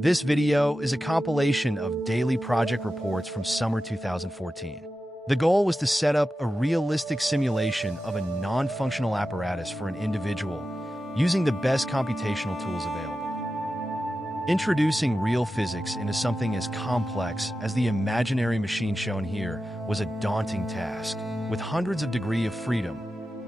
This video is a compilation of daily project reports from summer 2014. The goal was to set up a realistic simulation of a non-functional apparatus for an individual, using the best computational tools available. Introducing real physics into something as complex as the imaginary machine shown here was a daunting task, with hundreds of degrees of freedom,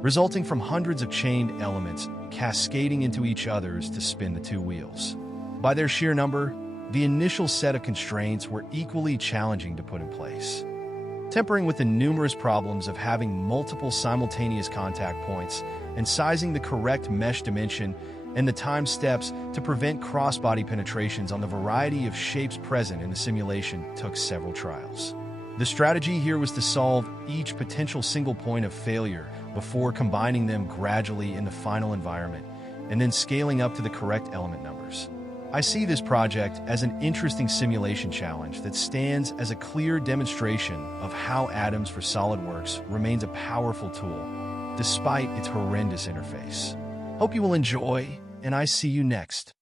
resulting from hundreds of chained elements cascading into each other's to spin the two wheels. By their sheer number, the initial set of constraints were equally challenging to put in place, tempering with the numerous problems of having multiple simultaneous contact points and sizing the correct mesh dimension and the time steps to prevent cross-body penetrations on the variety of shapes present in the simulation took several trials. The strategy here was to solve each potential single point of failure before combining them gradually in the final environment and then scaling up to the correct element numbers. I see this project as an interesting simulation challenge that stands as a clear demonstration of how Atoms for Solidworks remains a powerful tool, despite its horrendous interface. Hope you will enjoy, and I see you next.